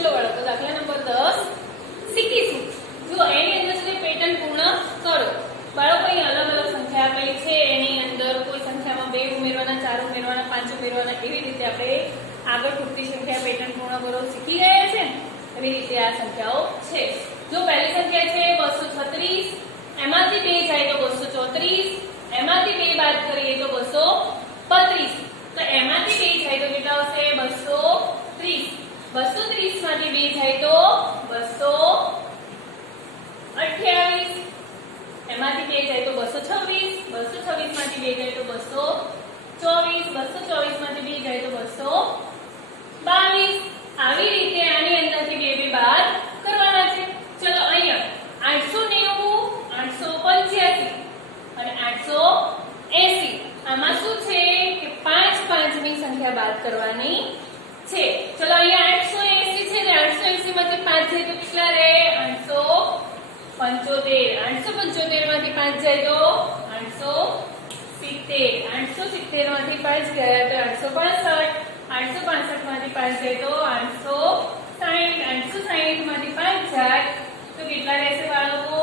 ચલો બાળકો દાખલા નંબર 10 શીખીશું। જો એની અંદર જે પેટર્ન પૂર્ણ કરો। બાળકો અહીં અલગ અલગ સંખ્યા આપેલી છે, એની અંદર કોઈ સંખ્યામાં 2 ઉમેરવાના, 4 ઉમેરવાના, 5 ઉમેરવાના, એવી રીતે આપણે આગળ ખૂટતી સંખ્યા પેટર્ન પૂર્ણ કરો શીખી ગયા છે ને, એવી રીતે આ સંખ્યાઓ છે। જો પહેલી સંખ્યા છે 236, એમાંથી 2 જાય તો 234, એમાંથી 2 બાદ કરીએ તો 232, તો એમાંથી 2 જાય તો કેટલા આવશે 230, 230 માંથી 2 જાય તો 228, એમાંથી 2 જાય તો 226, 226 માંથી 2 જાય તો 224, 224 માંથી 2 જાય તો 222। આવી રીતે આની અંદરથી 2 બાદ કરવાના છે। ચલો અહીંયા 890, 885 અને 880, આમાં શું છે કે 5 5 ની સંખ્યા બાદ કરવાની છે। ચલો અહીંયા 880 છે ને 880 માંથી 5 જાય તો કેટલા રહે 875, 875 માંથી 5 જાય તો 870, 870 માંથી 5 ગયા તો 865, 865 માંથી 5 જાય તો 860, 860 માંથી 5 જાય તો કેટલા રહેશે બાળકો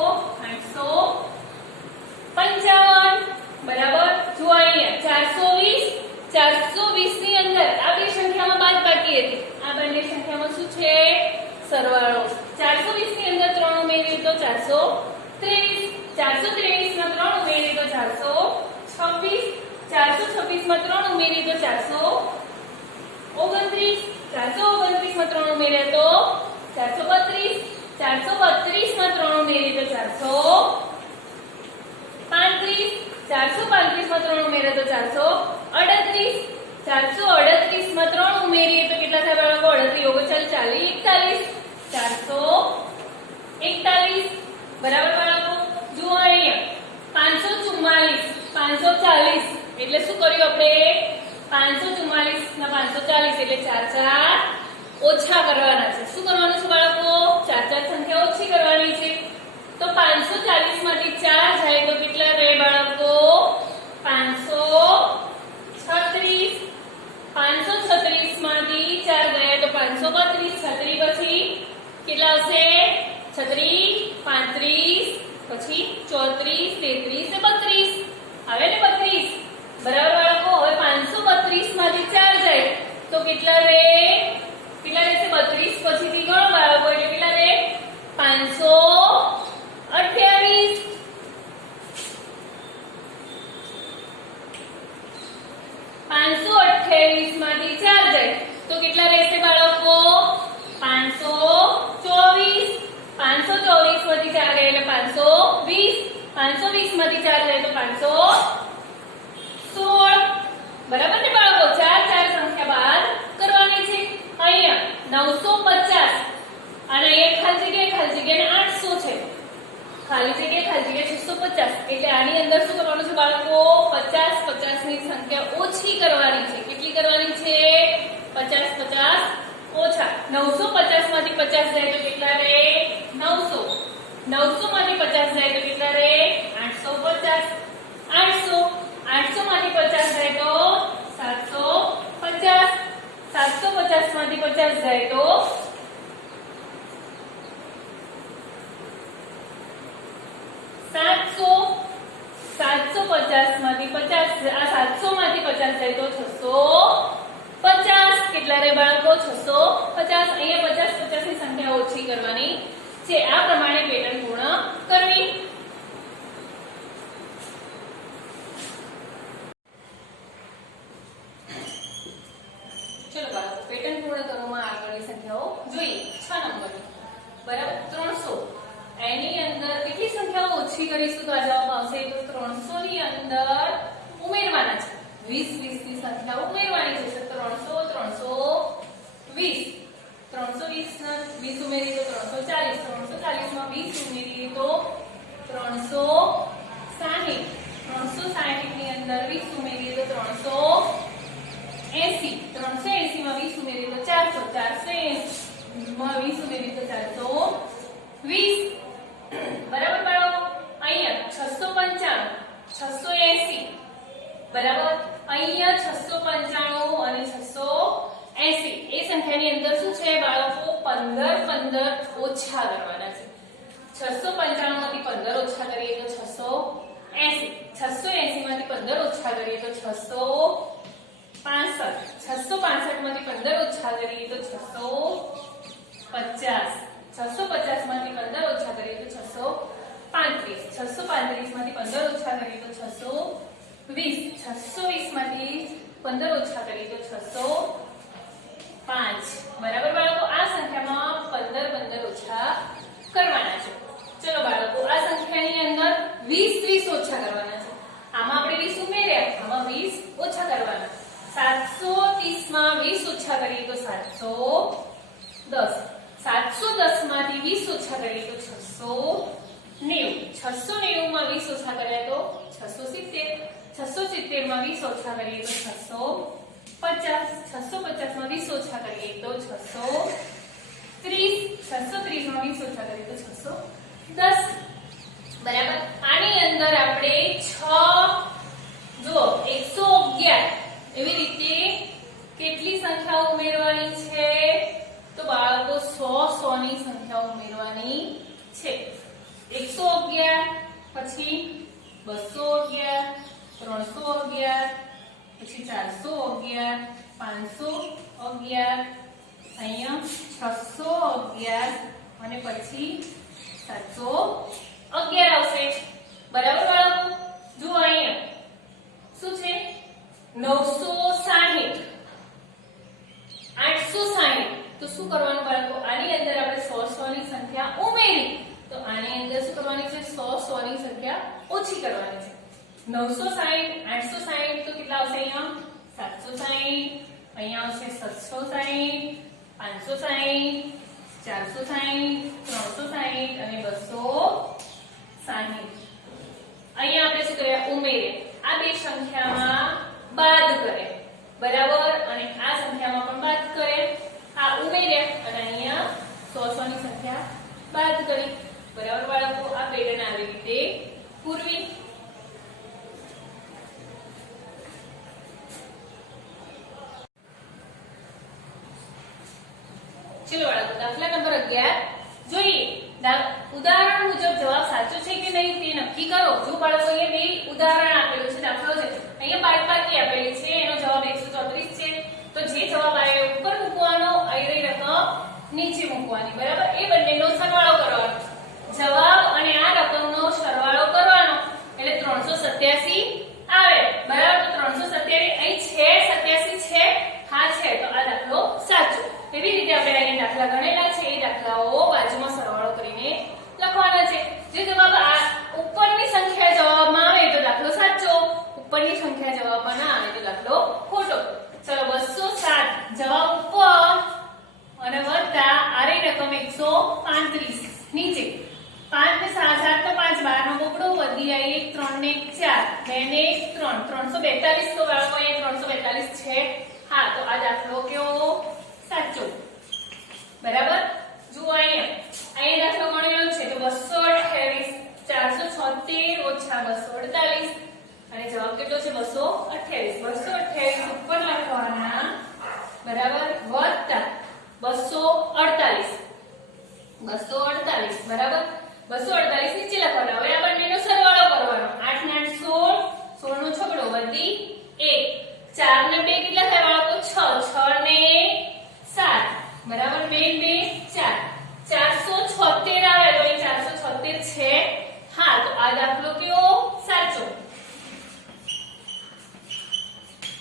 855। બરાબર। જો અહીંયા 420 ની અંદર આ બે સંખ્યામાં બાદબાકી હતી, આ બંને સંખ્યામાં શું છે સરવાળો। 420 ની અંદર 3 ઉમેરીએ તો 423, 423 માં 3 ઉમેરીએ તો 426, 426 માં 3 ઉમેરીએ તો 429, 429 માં 3 ઉમેરીએ તો 432, 432 માં 3 ઉમેરીએ તો 435, 435 માં 3 ઉમેરીએ તો 438, 438 માં 3 ઉમેરીએ તો કેટલા થાય બાળકો 38 441, બરાબર બાળકો। જુઓ અહીંયા 544, 540 એટલે શું કર્યું આપણે 544 ના 540 એટલે 4 4 ઓછા કરવાના છે। શું કરવાનું છે બાળકો 4 4 સંખ્યા ઓછી કરવાની છે। તો 540 માંથી 4 જાય તો કેટલા રહે બાળકો 536, 536 માંથી 4 ગયા તો 532, 36 પછી કેટલા આવશે 36, 35, પછી 34, 33 ને 32 આવે ને 32, બરાબર બાળકો। હવે 532 માંથી 4 જાય તો કેટલા રહેશે 32 પછીથી ગણો બાળકો એટલે કેટલા રહે 528, 528 માંથી 4 જાય તો કેટલા રહેશે બાળકો 524, 524 માંથી 4 ગયા એટલે 520, 520 માંથી 4 જાય તો 516, બરાબર ને બાળકો। 4 4 સંખ્યા બાદ કરવાની છે। અહીંયા 950 અને એક ખાલી જગ્યા 800 છે, ખાલી જગ્યા 650, એટલે આની અંદર શું કરવાનું છે બાળકો 50 50 ની સંખ્યા ઓછી કરવાની છે। કેટલી કરવાની છે 50 50 ઓછા। 950 માંથી 50 જાય તો કેટલા રહે 900, 900 માંથી 50 જાય તો કેટલા રહે 850, 800, 800 માંથી 50 જાય તો 750, 750 માંથી 50 જાય તો 700, 750 માંથી 50 આ 700 માંથી 50 જાય તો 650, કેટલા રહે બાળકો 650। અહીંયા 50 50 ની સંખ્યા ઓછી કરવાની છે। આ પ્રમાણે પેટર્ન પૂર્ણ કરવી। ચલો બાળકો પેટર્ન પૂર્ણ કરવામાં આગળની સંખ્યાઓ જોઈએ। 6 નંબરની બરાબર 300, એની અંદર કેટલી સંખ્યાઓ ઓછી કરીશું તો આ જવાબ આવશે તો 300 ની અંદર ઉમેરવાના છે 20 20 ની સંખ્યા ઉમેરવાની છે। 300, 320, 320 ના 20 ઉમેરીએ તો 340, 340 માં 20 ઉમેરીએ તો 360, 360 ની અંદર 20 ઉમેરીએ તો 380, 380 માં 20 ઉમેરીએ તો 400, 480 માં 20 ઉમેરીએ તો 420, બરાબર બાળકો। અહીંયા 695, 680, બરાબર। અહીંયા 695 અને 680 એ સંખ્યાની અંદર શું છે બાળકો 15 ઓછા કરવાના છે. 695 માંથી 15 ઓછા કરીએ તો 680. 680 માંથી 15 ઓછા કરીએ તો 665. 665 માંથી 15 ઓછા કરીએ તો 650. 650 માંથી 15 ઓછા કરીએ તો 635. 635 માંથી 15 ઓછા કરીએ તો 620. 620 માંથી 15 ઓછા કરીએ તો 605. બરાબર બાળકો, આ સંખ્યામાં 15 15 ઓછા કરવાના છે. ચલો બાળકો, આ સંખ્યાની અંદર 20 20 ઓછા કરવાના છે. આમાં આપણે 20 ઉમેર્યા, આમાં 20 ઓછા કરવાના. 730 માં 20 ઓછા કરીએ તો 710. 710 માંથી 20 ઓછા કરીએ તો 690. 690 માં 20 ઓછા કરીએ તો 670. 670 માં 20 ઓછા કરીએ તો 650. 650 માં 20 ઓછા કરીએ તો 630. 630 માં 20 ઓછા કરીએ તો 610. બરાબર. આની અંદર આપણે 6 જો 111 એવી રીતે કેટલી સંખ્યાઓ ઉમેરવાની છે? તો બાળકો 100 ની સંખ્યાઓ ઉમેરવાની છે. 111 પછી 211 311 પછી 411 511 અહીંયા 611 અને પછી 711 આવશે. બરાબર બાળકો, જુઓ અહીંયા શું છે? 960 860. તો શું કરવાનું બાળકો? આની અંદર આપણે 100 ની સંખ્યા ઉમેરી તો આની અંદર શું કરવાની છે? 100 ની સંખ્યા ઓછી કરવાની છે. 960 860 તો કેટલા આવશે? અહીંયા 760. અહીંયા આવશે 760 560 460 360 અને 260. અહીંયા આપણે શું કર્યા? ઉમેરે. આ બે સંખ્યામાં બાદ કરે. બરાબર. અને આ સંખ્યામાં પણ બાદ કરે. આ ઉમેર્યા અને અહીંયા 100 ની સંખ્યા બાદ કરી. બરાબર બાળકો, આ પેટર્ન આવી રીતે પૂરવી. ચલો બાળકો, દાખલા નંબર 11 જોઈએ. ઉદાહરણ મુજબ જવાબ સાચો છે કે નહીં તે નક્કી કરો. જો બાળકો, અહીંયા બે ઉદાહરણ આપેલું છે, દાખલો છે. અહીંયા બાદબાકી આપેલી છે, એનો જવાબ 134 છે. તો જે જવાબ આવે ઉપર મૂકવાનો, અહીં રકમ નીચે મૂકવાની. બરાબર. એ બંનેનો સરવાળો કરવાનો. જવાબ અને આ રકમનો સરવાળો કરવાનો એટલે 387 આવે. બરાબર. તો 327 અહીં છે, 87 છે. હા છે, તો આ દાખલો સાચો. એવી રીતે આપણે અહીંયા દાખલા ગણેલા છે, એ દાખલાઓ બાજુમાં સરવાળો કરીને લખવાના છે. જે જવાબ આ ઉપરની સંખ્યા જવાબમાં આવે તો દાખલો સાચો, ઉપરની સંખ્યા જવાબમાં ના આવે તો દાખલો ખોટો. ચલો 207 જવાબ ઉપર અને વત્તા આરે રકમ 135 નીચે. 5 ને 7 તો 5 12 નો બોકડો વધી આવી 3 ને 4 2 ને 3 342. તો બાળકો અહીંયા 342 છે. હા, તો આ દાખલો કેવો? સાચો. બરાબર. જુઓ અહીંયા દાખલો ગણેલો છે તો 228 476 ઓછા 248 અને જવાબ કેટલો છે? 228. 228 ઉપર લખવાના. બરાબર. વત્તા 248. 248. બરાબર. 248 નીચે લખવાના. હવે આ બંનેનો સરવાળો કરવાનો. 8 ને 8 16 16 નો છગડો વધી 1 4 ને 2 કેટલા થાય બાળકો? 6 6 ને 7. બરાબર. 2 2 4 476 આવે. તો અહીં 476 છે. હા, તો આ દાખલો કેવો? સાચો.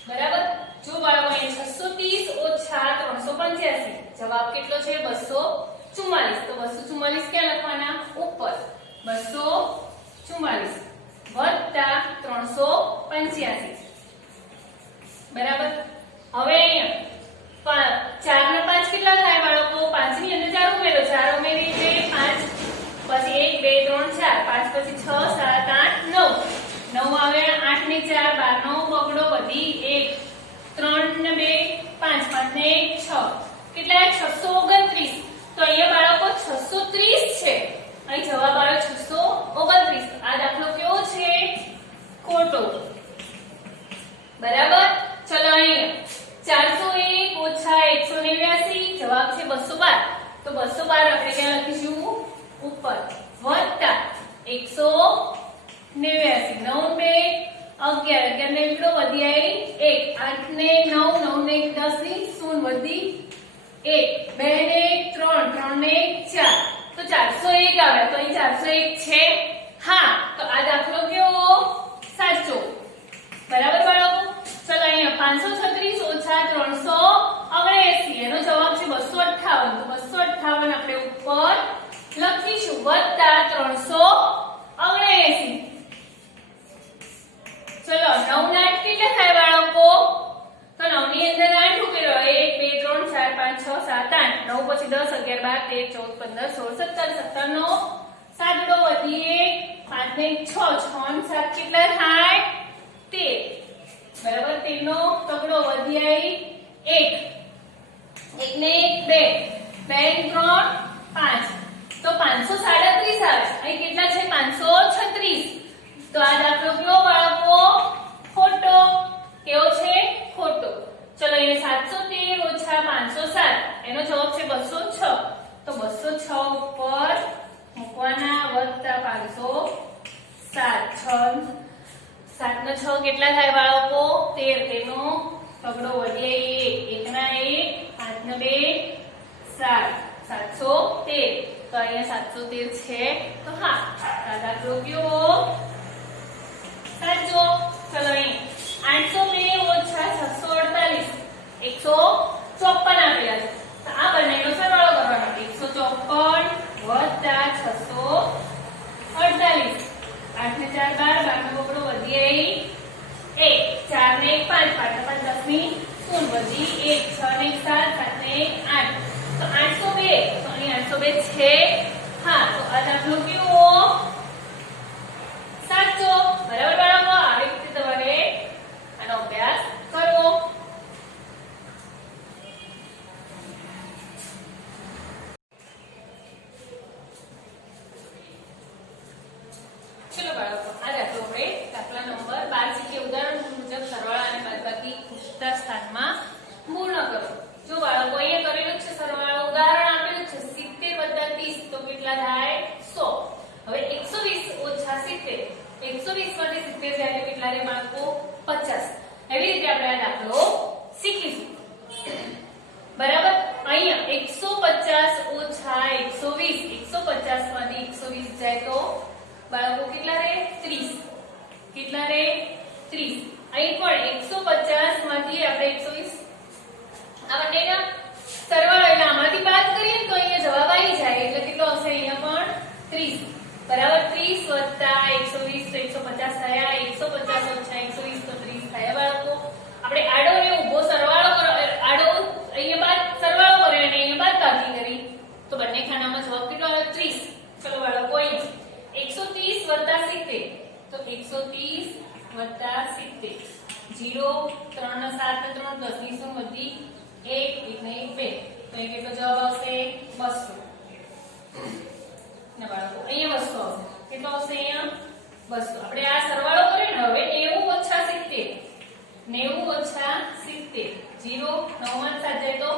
બરાબર. જો બાળકો અહીં 630 ઓછા 385 જવાબ કેટલો છે? 244. તો 244 ક્યાં લખવાના? ઉપર. 244 વત્તા 385. બરાબર. હવે અહીંયા 4 ને 5 કેટલા થાય બાળકો? 5 ની અંદર 4 ઉમેરો. 4 ઉમેરી એટલે 5 પછી 1 2 3 4 5 પછી 6 7 8 9 9 આવ્યા. 8 ને 4 12 નો બગડો વધી 1 3 ને 2 5 5 ને 6 કેટલા? 629. તો અહીંયા બાળકો 630 છે. અહીં જવાબ આવ્યો 629. આ દાખલો કેવો છે? ખોટો. બરાબર. ચલો અહીંયા 401 ઓછા 189 જવાબ છે 212. તો 212 આપણે ક્યાં લખીશું ઉપર વત્તા 189 9 2 11 11 ને એકડો વધી આવી 1 8 ને 9 9 ને 10 ની શૂન્ય વધી 1 2 ને 3 3 ને 4 તો 401 આવે તો અહીં 401 છે હા તો આ દાખલો કેવો સાચો બરાબર બાળકો ચલો અહીંયા 536 ઓછા 379 એનો જવાબ છે 258 તો 258 આપણે ઉપર લખીશું વત્તા 379 ચલો 9 ના 8 કેટલા થાય બાળકો તો 9 ની અંદર 8 ઉકેલો 1 2 3 4 5 6 7 8 9 પછી 10 11 12 13 14 15 16 17 નો 7 ડો વધી 1 5 ને 6 6 ને 7 કેટલા થાય 13 બરાબર 13 નો તગડો વધી આવી 1 1 ને 1 2 2 ને 3 5 તો 537 આવે અહીં કેટલા છે 536 તો આ દાખલો કેવો બાળકો ખોટો કેવો છે ખોટો ચલો અહીંયા 713 ઓછા 507 એનો જવાબ છે 206 તો 206 ઉપર મૂકવાના વત્તા 507 7 નો 6 કેટલા થાય બાળકો 13 તેનો તગડો વધી 1 ના 1 5 ના 2 7 713 તો અહીંયા 713 છે તો હા આ દાખલો કેવો સાચો ચલો અહીં 802 ઓછા 648 154 આપેલા છે તો આ બંનેનો સરવાળો કરવાનો 154 વત્તા 648 8 ને 4 12 12 નો બગડો વધી આવી 1 4 ને 1 5 5 5 10 ની શૂન્ય વધી 1 6 ને 1 7 7 ને 1 8 તો 802 તો અહીં 802 છે હા તો આ દાખલો કેવો સાચો બરાબર બાળકો આવી રીતે તમારે આનો અભ્યાસ કરવો ચલો બાળકો આ દાખલો આપણે દાખલા નંબર 12 શીખીએ ઉદાહરણ મુજબ સરવાળા અને બાદબાકી પૂછતા સ્થાનમાં પૂર્ણ કરો જો બાળકો અહીંયા કરેલું છે સરવાળો ઉદાહરણ આપેલું છે 70 + 30 તો કેટલા થાય 100 હવે 120 ઓછા 70 120 માંથી 70 જાય એટલે કેટલા રે બાળકો 50 એવી રીતે આપણે આ દાખલો શીખીશું બરાબર અહીંયા 150 ઓછા 120 150 માંથી 120 જાય તો બાળકો કેટલા રે 30 કેટલા રે 30 અહીં પણ 150 માંથી આપણે 120 આ બંનેના સરવાળો એટલે આમાંથી બાદ કરીએ તો અહીંયા જવાબ આવી જાય એટલે કેટલો હશે અહીંયા પણ 30 બરાબર 30 વત્તા 120 તો 150 થયા 150 ઓછા 120 તો 30 થયા બાળકો આપણે આડો ને ઊભો સરવાળો આડો અહીંયા બાદ સરવાળો કર્યો અને અહીંયા બાદ બાકી કરી તો બંને ખાનામાં જવાબ કેટલો આવે 30 ચલો બાળકો અહીં 130 વત્તા 70 તો 130 વત્તા 70 0 3 ને 7 ને 3 10 ની શું વધી 1 1 ને 1 2 તો એ કેટલો જવાબ આવશે 200 ના બાળકો અહીંયા 200 આવશે કેટલો આવશે અહીંયા 200 આપણે આ સરવાળો કર્યો ને હવે 90 ઓછા 70 90 ઓછા 70 0 9 માં 7 જાય તો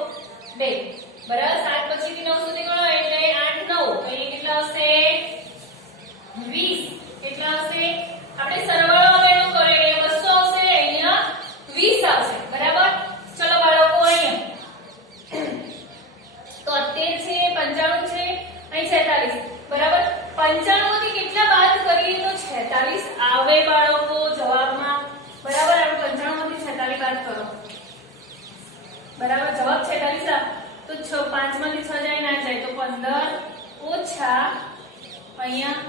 2 બરાબર 7 પછીથી 9 સુધી ગણો એટલે 8 9 તો અહીંયા કેટલા આવશે 20 કેટલા આવશે આપણે સરવાળો બેનો કર્યો એટલે 200 આવશે અહીંયા 20 આવશે બરાબર ચલો બાળકો અહીંયા તો 73 છે 95 છે અહીં 46 બરાબર 95 માંથી કેટલા બાદ કરીએ તો 46 આવે બાળકો જવાબમાં બરાબર આપણે 95 માંથી 46 બાદ કરો બરાબર જવાબ 46 તો 5 માંથી 6 જાય ના જાય તો 15 ઓછા અહીંયા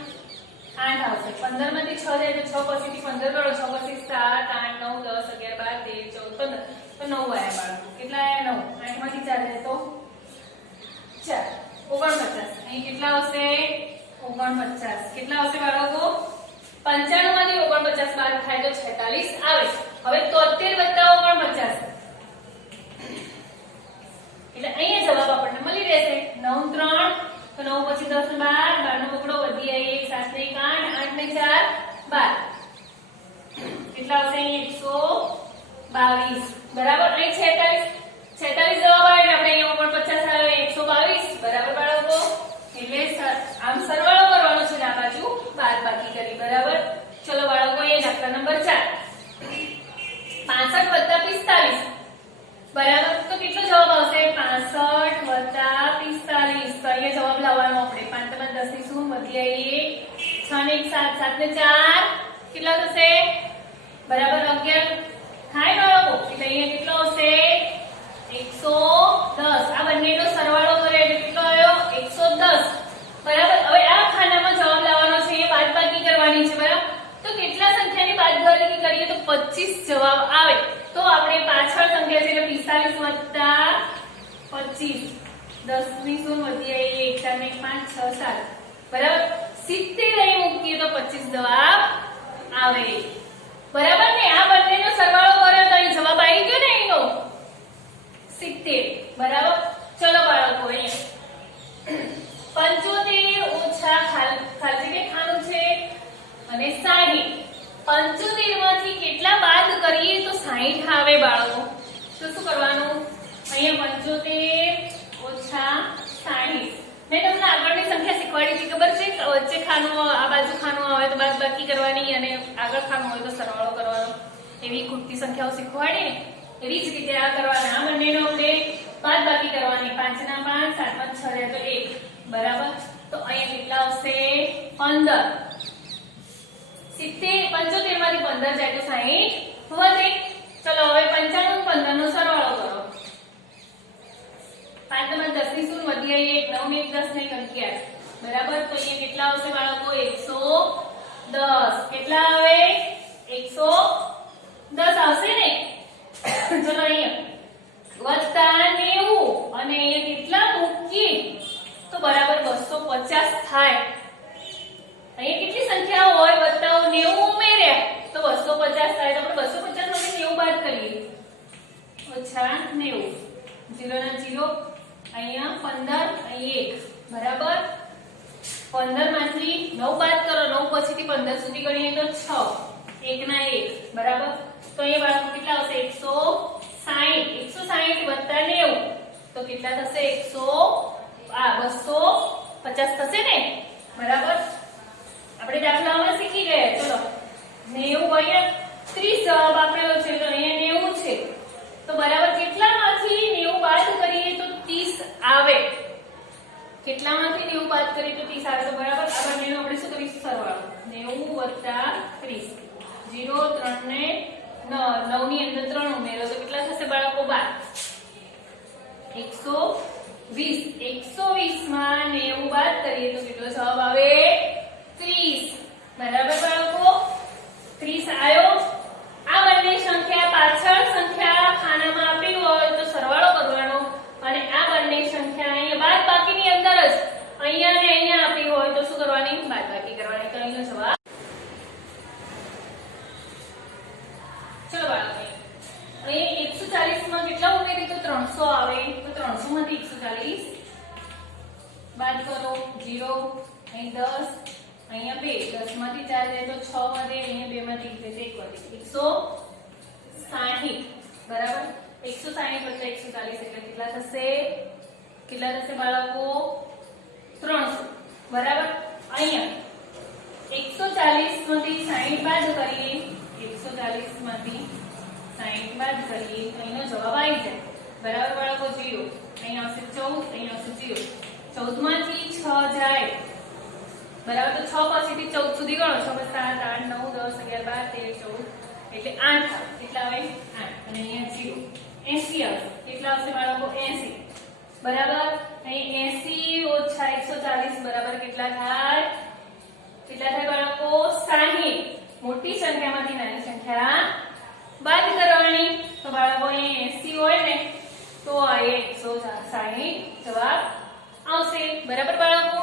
8 આવશે 15 માંથી 6 જાય તો 6 પછીથી 15 કરો 6 પછી 7 8 9 10 11 12 13 14 15 તો 9 આયા બાળકો કેટલા આયા 9 8 માંથી 4 જાય તો 4 49 અહીં કેટલા આવશે 49 કેટલા આવશે બાળકો 95 માંથી 49 બાદ થાય તો 46 આવે હવે 73 + 49 એટલે અહીંયા જવાબ આપણને મળી રહેશે 9 3 તો 9 પછી 10 12 12 નો બગડો વધી આવી 1 7 ને 8 8 ને 4 12 કેટલા આવશે અહીંયા 122 બરાબર અહીં 46 જવાબ આવે એટલે આપણે અહીંયા 49 50 આવે 122 બરાબર બાળકો એટલે આમ સરવાળો કરવાનો છે આ બાજુ બાદબાકી કરી બરાબર ચલો બાળકો એ દાખલા નંબર 4 65 + 45 બરાબર તો કેટલો જવાબ આવશે 65 + 45 તો અહીંયા જવાબ લાવવાનો આપણે 5 * 10 ની શું વધી આવી 6 ને 1 7 7 ને 4 કેટલા થશે બરાબર 11 થાય બાળકો એટલે અહીંયા કેટલો આવશે 110 આ બંનેનો સરવાળો કરે એટલે કેટલો આવ્યો 110 બરાબર હવે આ ખાનામાં જવાબ લાવવાનો છે એ બાદબાકી કરવાની છે બરાબર તો કેટલા સંખ્યાની બાદબાકી કરીએ તો 25 જવાબ આવે તો આપણે પાછળ સંખ્યા છે એટલે 45 + 25 10 ની શું વધી આવી 1 4 ને 5 6 7 બરાબર 70 અહીં મૂકીએ તો 25 જવાબ આવે બરાબર ને આ બંનેનો સરવાળો કર્યો તો અહીં જવાબ આવી ગયો ને એનો 70 બરાબર ચલો બાળકો અહીંયા 75 ઓછા ખાલી કે ખાનું છે અને 60 75 માંથી કેટલા બાદ કરીએ તો 60 આવે બાળકો તો શું કરવાનું અહીંયા 75 ઓછા 60 મેં તમને આગળની સંખ્યા શીખવાડી હતી ખબર છે વચ્ચે ખાનું આ બાજુ ખાનું આવે તો બાદબાકી કરવાની અને આગળ ખાનું હોય તો સરવાળો કરવાનો એવી ખૂટતી સંખ્યાઓ શીખવાડી ને એવી જ રીતે આ કરવાના આ બંનેનો આપણે બાદબાકી કરવાની 5 ના 5 7 માં 6 રહે તો 1 બરાબર તો અહીંયા કેટલા આવશે 15 70 75 માંથી 15 જાય તો 60 વધે ચલો હવે 95 15 નો સરવાળો કરો 5 માં 10 ની શું વધી આવી 1 9 ને 10 ને 11 બરાબર તો અહીંયા કેટલા આવશે બાળકો 110 કેટલા આવે 110 આવશે ને ચલો અહીંયા વત્તા 90 અને અહીંયા કેટલા મૂકીએ તો બરાબર 250 થાય અહીંયા કેટલી સંખ્યાઓ હોય વત્તાઓ 90 ઉમેર્યા તો 250 થાય તો આપણે 250 માંથી 90 બાદ કરીએ ઓછા 90 0 ના 0 અહીંયા 15 અહીં 1 બરાબર 15 માંથી 9 બાદ કરો 9 પછીથી 15 સુધી ગણીએ તો 6 1 ના 1 બરાબર તો અહીંયા બાળકો કેટલા આવશે 160 વત્તા 90 તો કેટલા થશે 250 થશે ને બરાબર આપણે દાખલામાં શીખી ગયા ચલો 90 અહીંયા 30 જવાબ આપેલો છે તો અહીંયા 90 છે તો બરાબર કેટલામાંથી 90 બાદ કરીએ તો 30 આવે કેટલામાંથી 90 બાદ કરીએ તો 30 આવે તો બરાબર આ બંનેનો આપણે શું કરીશું સરવાળો 90 + 30 0 3 ને 9 ની અંદર 3 ઉમેરો તો કેટલા થશે બાળકો 12 120 માં 90 બાદ કરીએ તો કેટલો જવાબ આવે 30 બરાબર બાળકો 30 આવ્યો આ બંને સંખ્યા પાછળ સંખ્યા ખાનામાં આપી હોય તો સરવાળો કરવાનો અને આ બંને સંખ્યા અહીંયા બાદબાકીની અંદર જ અહીંયા ને અહીંયા આપી હોય તો શું કરવાની બાદબાકી કરવાની તો અહીંનો જવાબ ચલો બાળકો અહીં 140 માં કેટલા ઉમેરી તો 300 આવે તો 300 માંથી 140 બાદ કરો 0 અહીં 10 અહીંયા 2 10 માંથી 4 જાય તો 6 વધે અહીંયા 2 માંથી 1 વધે 160 બરાબર 160 + 140 એટલે કેટલા થશે બાળકો 300 બરાબર અહીંયા 140 માંથી 60 બાદ કરીએ 140 માંથી 60 બાદ કરીએ તો એનો જવાબ આવી જાય બરાબર બાળકો 0 અહીં આવશે 14 અહીં આવશે 0 14 માંથી 6 જાય બરાબર તો 6 પાસેથી 14 સુધી ગણો 6 + 7 8 9 10 11 12 13 14 એટલે 8 કેટલા આવે 8 અને અહીંયા 0 80 આવશે કેટલા આવશે બાળકો 80 બરાબર અહીં 80 ઓછા 140 બરાબર કેટલા થાય બાળકો 60 મોટી સંખ્યામાંથી નાની સંખ્યા બાદ કરવાની તો બાળકો અહીં 80 હોય ને તો આ 160 જવાબ આવશે બરાબર બાળકો